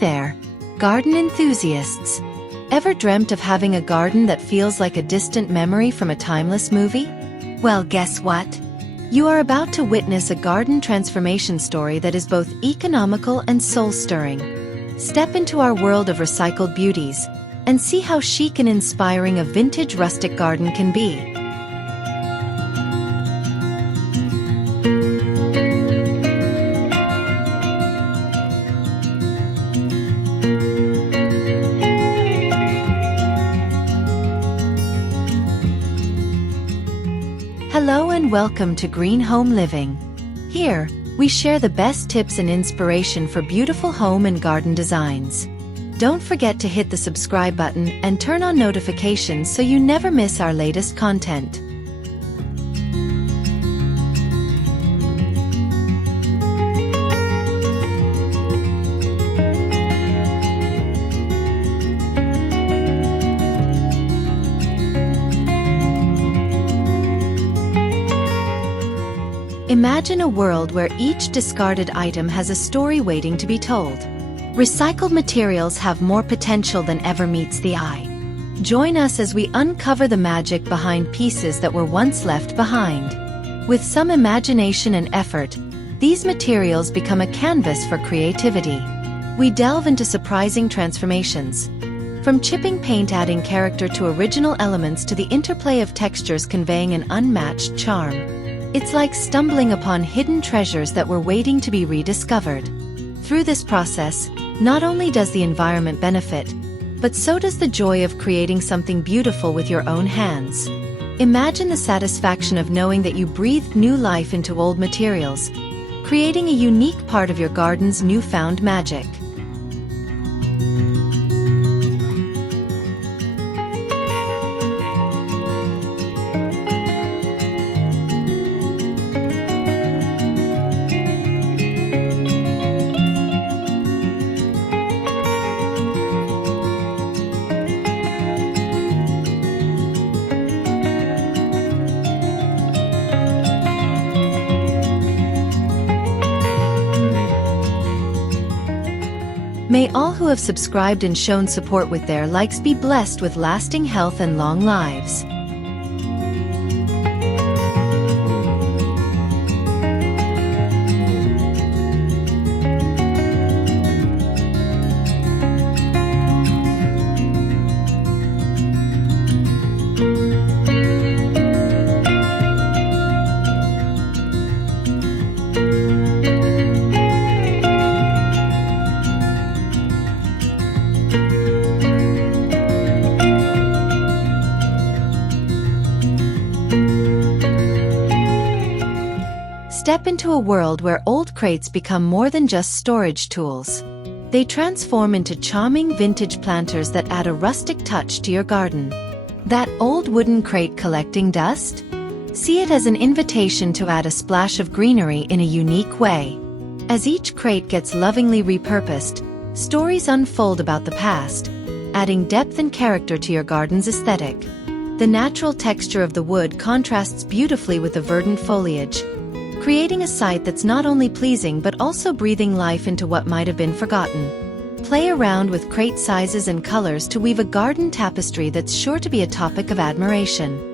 there, garden enthusiasts. Ever dreamt of having a garden that feels like a distant memory from a timeless movie? Well, guess what? You are about to witness a garden transformation story that is both economical and soul-stirring. Step into our world of recycled beauties and see how chic and inspiring a vintage rustic garden can be. Hello and welcome to Green Home Living. Here, we share the best tips and inspiration for beautiful home and garden designs. Don't forget to hit the subscribe button and turn on notifications so you never miss our latest content. Imagine a world where each discarded item has a story waiting to be told. Recycled materials have more potential than ever meets the eye. Join us as we uncover the magic behind pieces that were once left behind. With some imagination and effort, these materials become a canvas for creativity. We delve into surprising transformations. From chipping paint adding character to original elements to the interplay of textures conveying an unmatched charm. It's like stumbling upon hidden treasures that were waiting to be rediscovered. Through this process, not only does the environment benefit, but so does the joy of creating something beautiful with your own hands. Imagine the satisfaction of knowing that you breathed new life into old materials, creating a unique part of your garden's newfound magic. May all who have subscribed and shown support with their likes be blessed with lasting health and long lives. Step into a world where old crates become more than just storage tools. They transform into charming vintage planters that add a rustic touch to your garden. That old wooden crate collecting dust? See it as an invitation to add a splash of greenery in a unique way. As each crate gets lovingly repurposed, stories unfold about the past, adding depth and character to your garden's aesthetic. The natural texture of the wood contrasts beautifully with the verdant foliage, creating a sight that's not only pleasing but also breathing life into what might have been forgotten. Play around with crate sizes and colors to weave a garden tapestry that's sure to be a topic of admiration.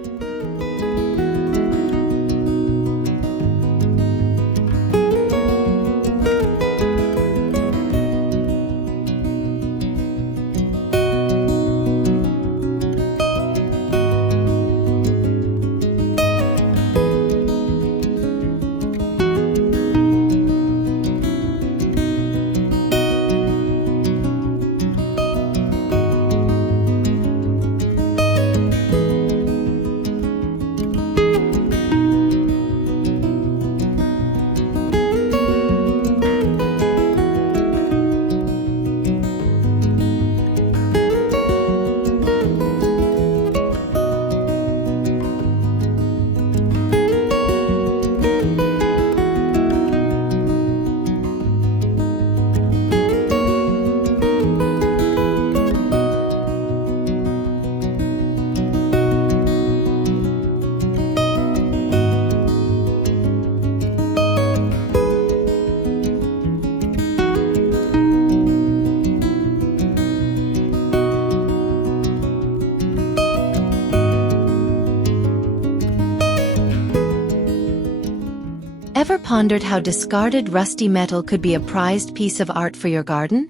pondered how discarded rusty metal could be a prized piece of art for your garden?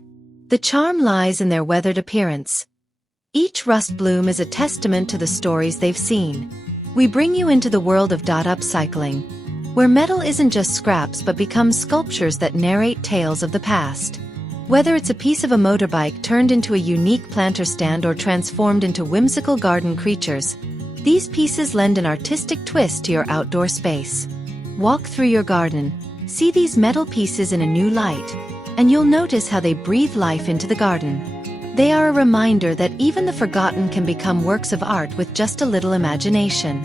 The charm lies in their weathered appearance. Each rust bloom is a testament to the stories they've seen. We bring you into the world of upcycling, where metal isn't just scraps but becomes sculptures that narrate tales of the past. Whether it's a piece of a motorbike turned into a unique planter stand or transformed into whimsical garden creatures, these pieces lend an artistic twist to your outdoor space. Walk through your garden, see these metal pieces in a new light, and you'll notice how they breathe life into the garden. They are a reminder that even the forgotten can become works of art with just a little imagination.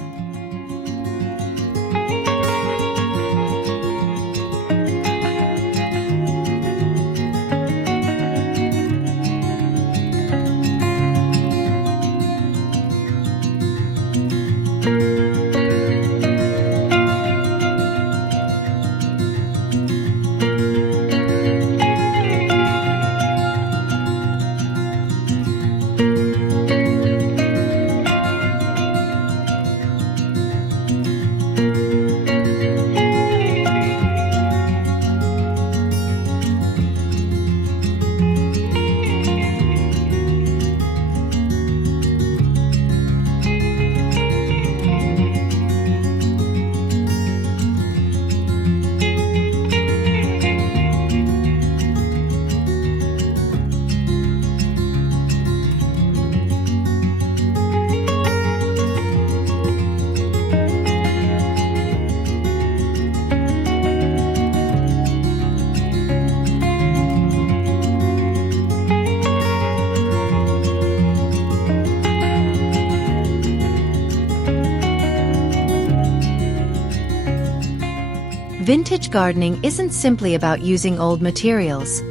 Vintage gardening isn't simply about using old materials.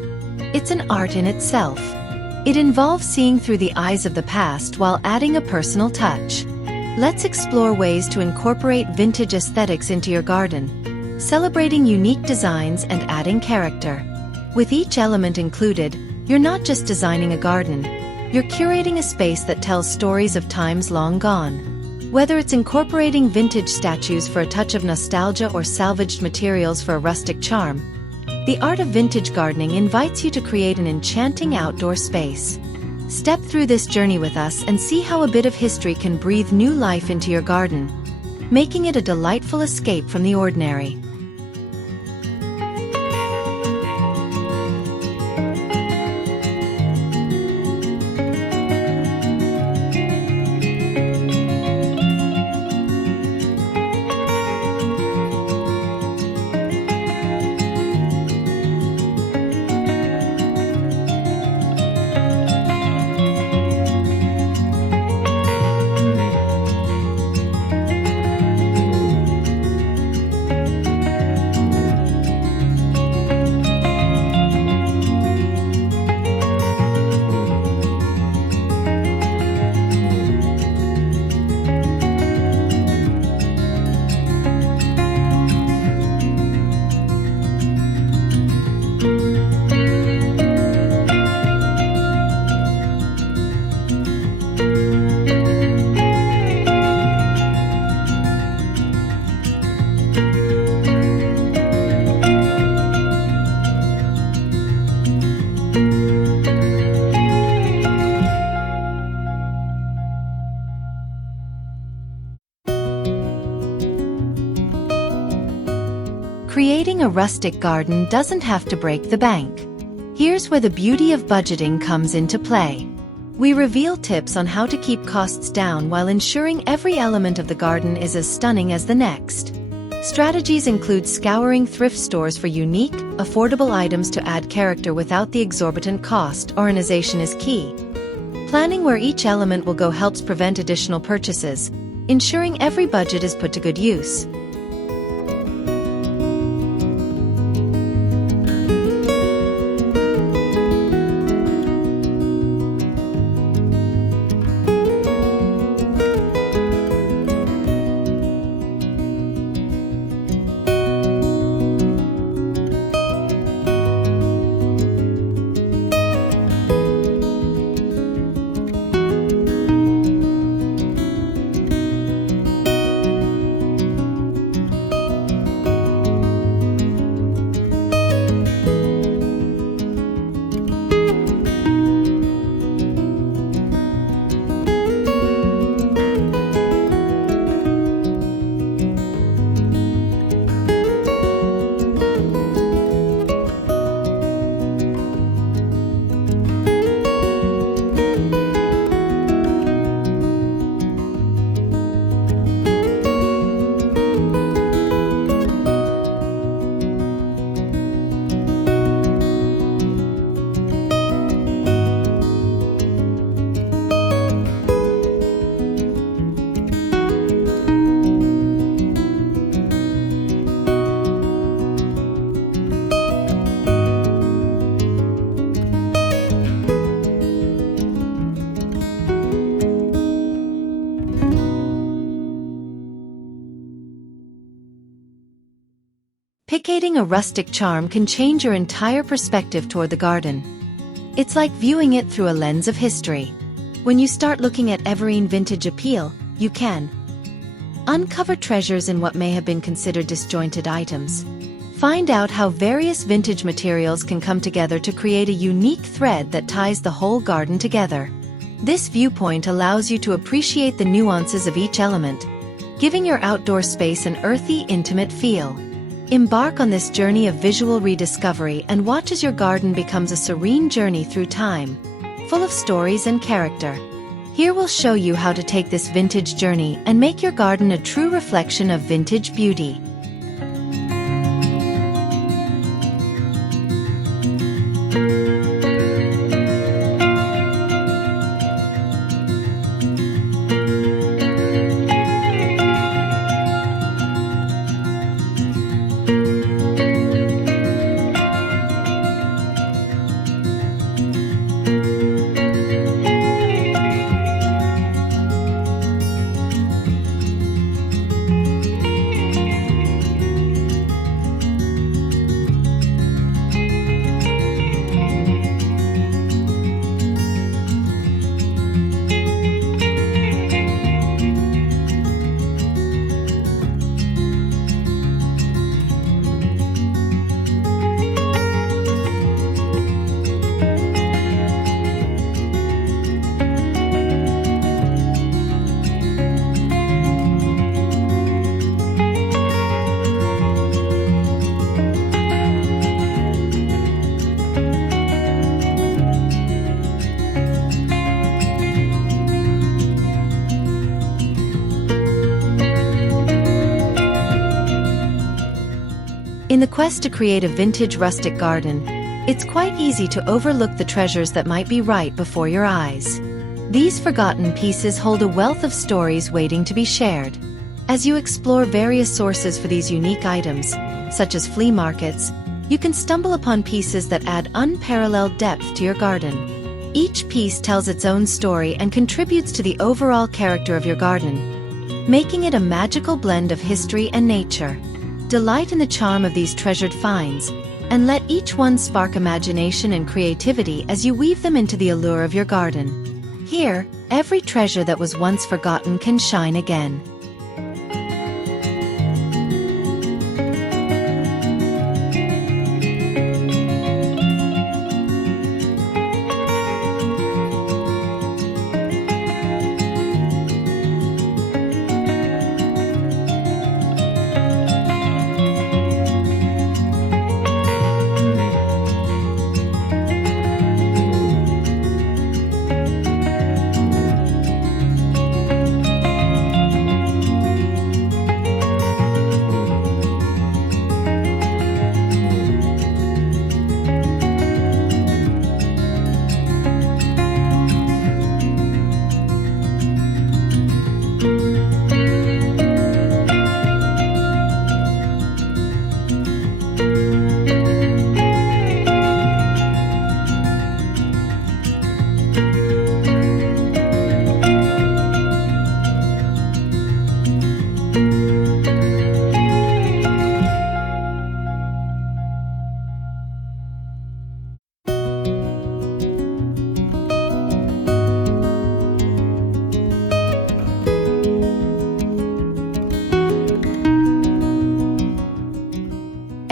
It's an art in itself. It involves seeing through the eyes of the past while adding a personal touch. Let's explore ways to incorporate vintage aesthetics into your garden, celebrating unique designs and adding character. With each element included, you're not just designing a garden, you're curating a space that tells stories of times long gone. Whether it's incorporating vintage statues for a touch of nostalgia or salvaged materials for a rustic charm, the art of vintage gardening invites you to create an enchanting outdoor space. Step through this journey with us and see how a bit of history can breathe new life into your garden, making it a delightful escape from the ordinary. Creating a rustic garden doesn't have to break the bank. Here's where the beauty of budgeting comes into play. We reveal tips on how to keep costs down while ensuring every element of the garden is as stunning as the next. Strategies include scouring thrift stores for unique, affordable items to add character without the exorbitant cost. Organization is key. Planning where each element will go helps prevent additional purchases, ensuring every budget is put to good use. Picking a rustic charm can change your entire perspective toward the garden. It's like viewing it through a lens of history. When you start looking at evergreen vintage appeal, you can uncover treasures in what may have been considered disjointed items. Find out how various vintage materials can come together to create a unique thread that ties the whole garden together. This viewpoint allows you to appreciate the nuances of each element, giving your outdoor space an earthy, intimate feel. Embark on this journey of visual rediscovery and watch as your garden becomes a serene journey through time, full of stories and character. Here we'll show you how to take this vintage journey and make your garden a true reflection of vintage beauty. In the quest to create a vintage rustic garden, it's quite easy to overlook the treasures that might be right before your eyes. These forgotten pieces hold a wealth of stories waiting to be shared. As you explore various sources for these unique items, such as flea markets, you can stumble upon pieces that add unparalleled depth to your garden. Each piece tells its own story and contributes to the overall character of your garden, making it a magical blend of history and nature. Delight in the charm of these treasured finds, and let each one spark imagination and creativity as you weave them into the allure of your garden. Here, every treasure that was once forgotten can shine again.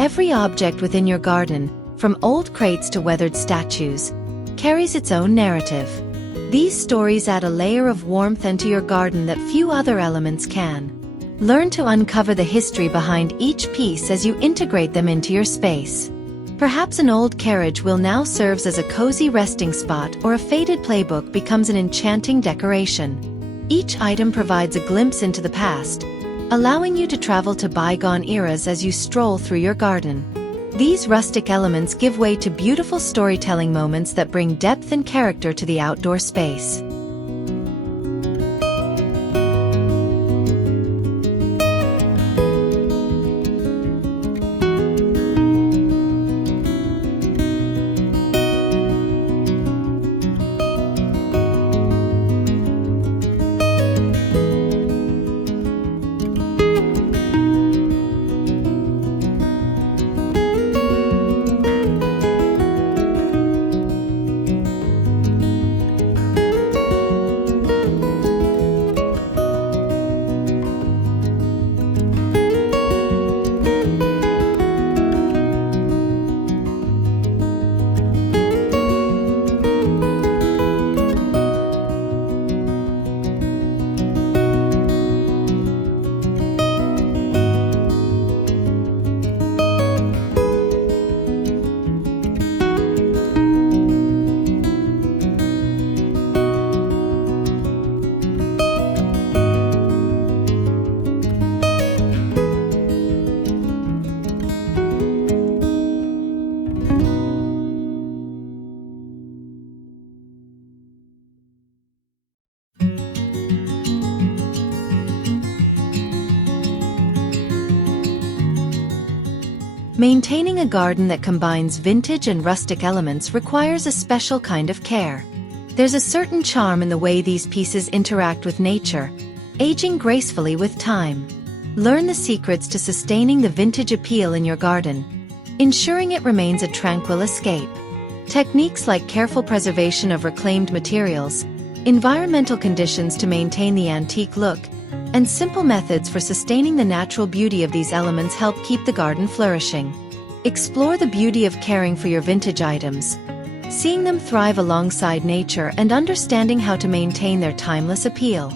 Every object within your garden, from old crates to weathered statues, carries its own narrative. These stories add a layer of warmth into your garden that few other elements can. Learn to uncover the history behind each piece as you integrate them into your space. Perhaps an old carriage wheel now serves as a cozy resting spot, or a faded playbook becomes an enchanting decoration. Each item provides a glimpse into the past, allowing you to travel to bygone eras as you stroll through your garden. These rustic elements give way to beautiful storytelling moments that bring depth and character to the outdoor space. Maintaining a garden that combines vintage and rustic elements requires a special kind of care. There's a certain charm in the way these pieces interact with nature, aging gracefully with time. Learn the secrets to sustaining the vintage appeal in your garden, ensuring it remains a tranquil escape. Techniques like careful preservation of reclaimed materials, environmental conditions to maintain the antique look, and simple methods for sustaining the natural beauty of these elements help keep the garden flourishing. Explore the beauty of caring for your vintage items, seeing them thrive alongside nature and understanding how to maintain their timeless appeal.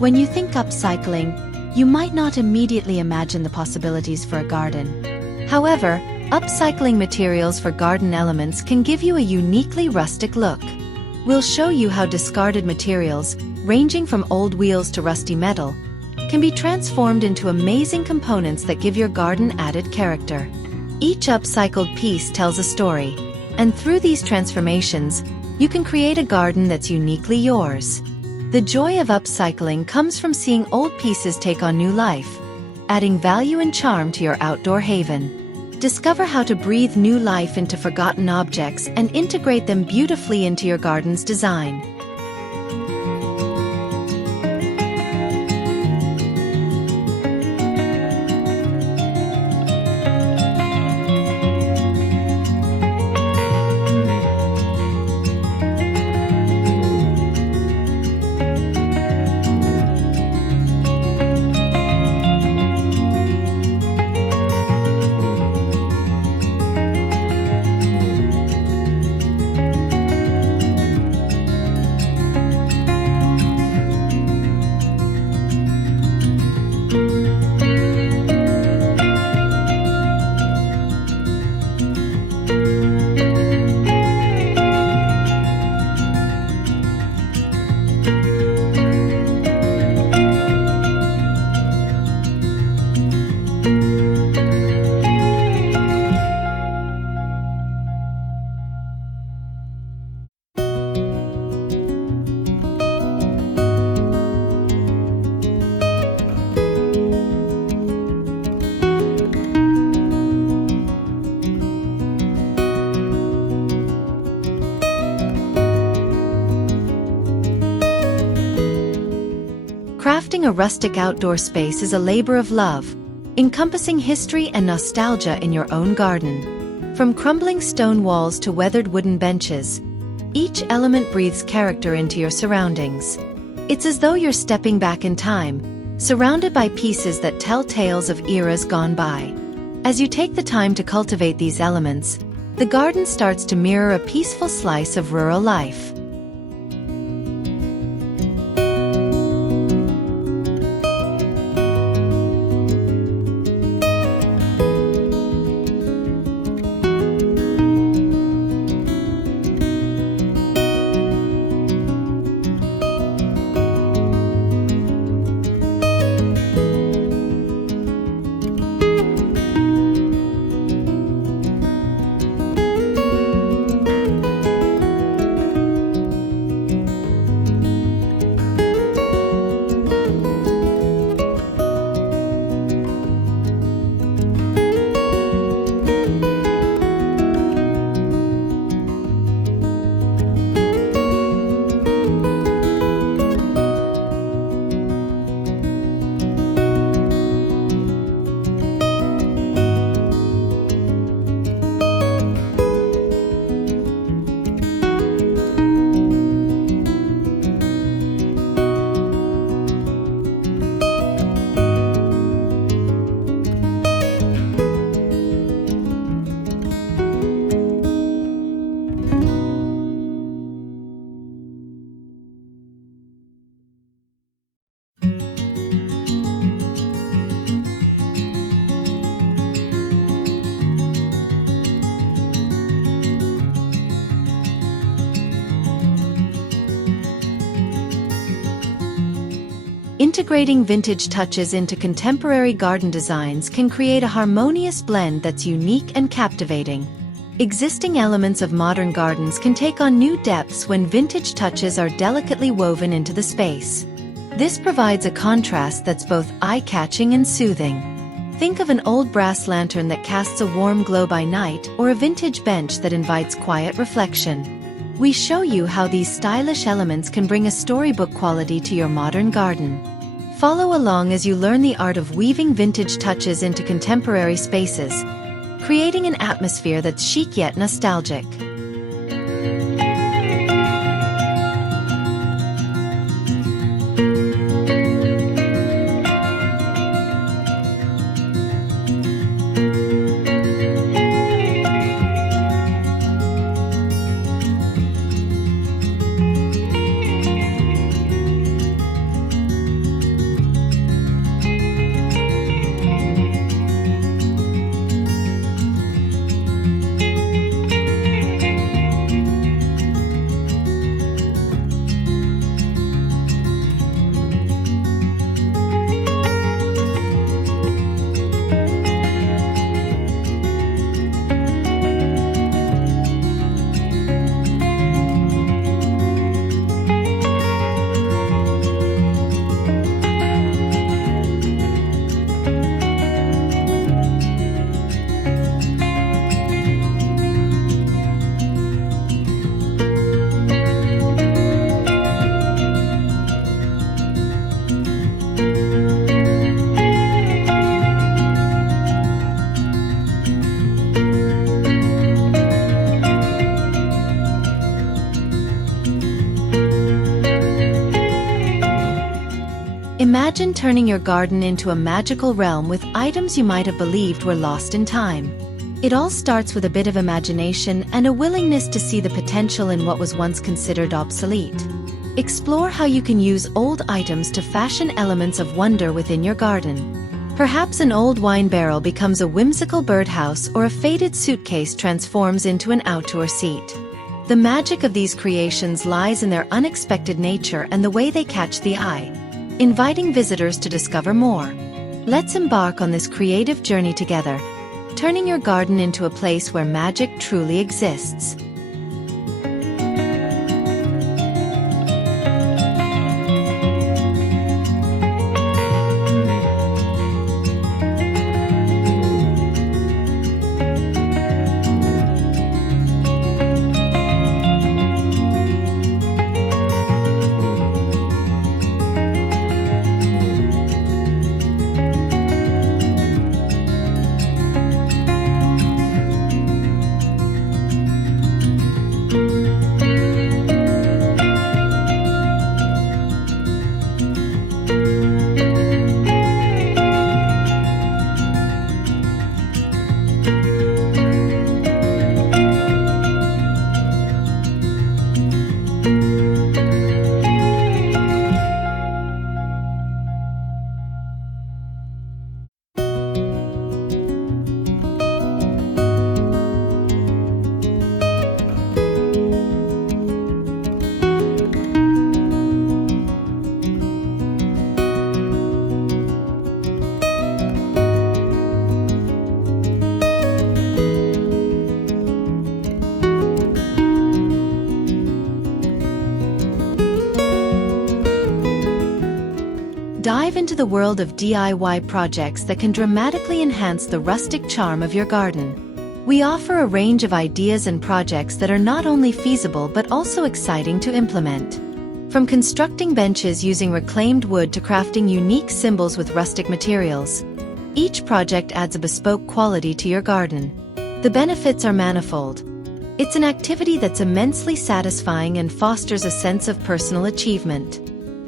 When you think upcycling, you might not immediately imagine the possibilities for a garden. However, upcycling materials for garden elements can give you a uniquely rustic look. We'll show you how discarded materials, ranging from old wheels to rusty metal, can be transformed into amazing components that give your garden added character. Each upcycled piece tells a story, and through these transformations, you can create a garden that's uniquely yours. The joy of upcycling comes from seeing old pieces take on new life, adding value and charm to your outdoor haven. Discover how to breathe new life into forgotten objects and integrate them beautifully into your garden's design. Crafting a rustic outdoor space is a labor of love, encompassing history and nostalgia in your own garden. From crumbling stone walls to weathered wooden benches, each element breathes character into your surroundings. It's as though you're stepping back in time, surrounded by pieces that tell tales of eras gone by. As you take the time to cultivate these elements, the garden starts to mirror a peaceful slice of rural life. Integrating vintage touches into contemporary garden designs can create a harmonious blend that's unique and captivating. Existing elements of modern gardens can take on new depths when vintage touches are delicately woven into the space. This provides a contrast that's both eye-catching and soothing. Think of an old brass lantern that casts a warm glow by night, or a vintage bench that invites quiet reflection. We show you how these stylish elements can bring a storybook quality to your modern garden. Follow along as you learn the art of weaving vintage touches into contemporary spaces, creating an atmosphere that's chic yet nostalgic. Imagine turning your garden into a magical realm with items you might have believed were lost in time. It all starts with a bit of imagination and a willingness to see the potential in what was once considered obsolete. Explore how you can use old items to fashion elements of wonder within your garden. Perhaps an old wine barrel becomes a whimsical birdhouse, or a faded suitcase transforms into an outdoor seat. The magic of these creations lies in their unexpected nature and the way they catch the eye, inviting visitors to discover more. Let's embark on this creative journey together, turning your garden into a place where magic truly exists. Dive into the world of DIY projects that can dramatically enhance the rustic charm of your garden. We offer a range of ideas and projects that are not only feasible but also exciting to implement. From constructing benches using reclaimed wood to crafting unique symbols with rustic materials, each project adds a bespoke quality to your garden. The benefits are manifold. It's an activity that's immensely satisfying and fosters a sense of personal achievement.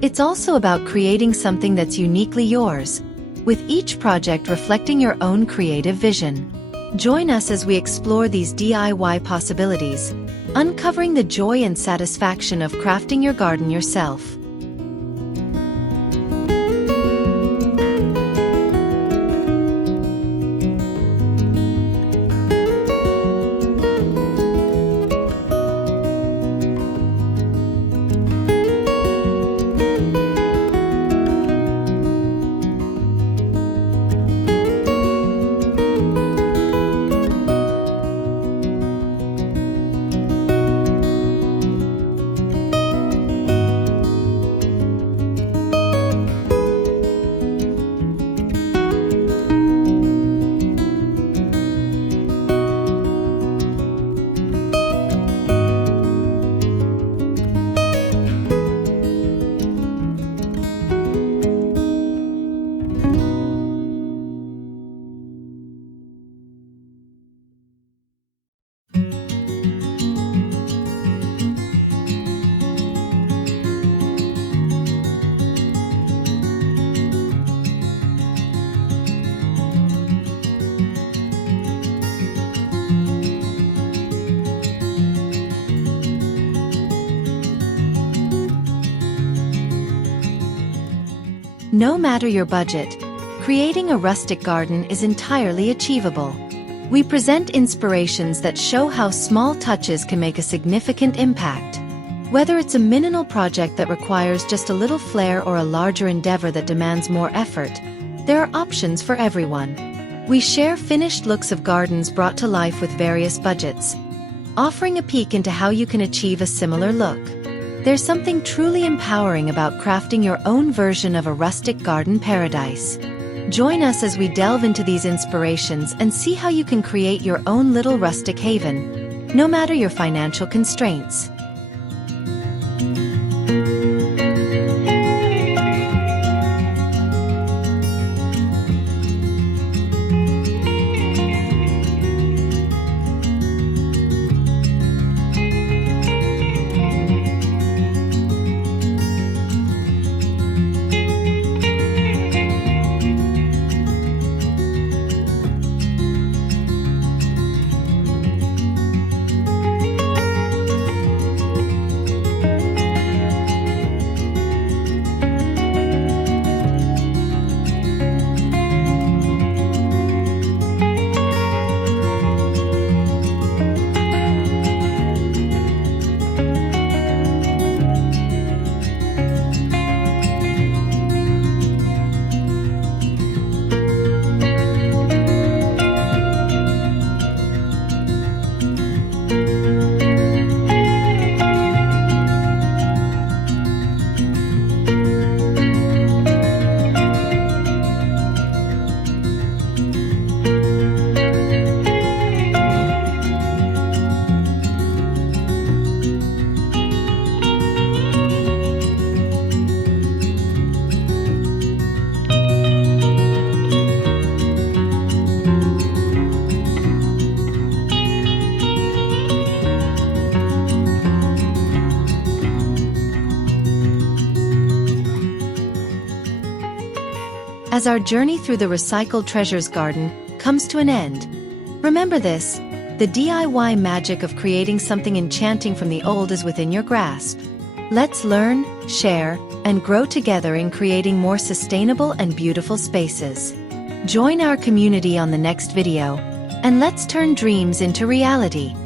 It's also about creating something that's uniquely yours, with each project reflecting your own creative vision. Join us as we explore these DIY possibilities, uncovering the joy and satisfaction of crafting your garden yourself. No matter your budget, creating a rustic garden is entirely achievable. We present inspirations that show how small touches can make a significant impact. Whether it's a minimal project that requires just a little flair or a larger endeavor that demands more effort, there are options for everyone. We share finished looks of gardens brought to life with various budgets, offering a peek into how you can achieve a similar look. There's something truly empowering about crafting your own version of a rustic garden paradise. Join us as we delve into these inspirations and see how you can create your own little rustic haven, no matter your financial constraints. As our journey through the Recycled Treasures Garden comes to an end, remember this: the DIY magic of creating something enchanting from the old is within your grasp. Let's learn, share, and grow together in creating more sustainable and beautiful spaces. Join our community on the next video, and let's turn dreams into reality.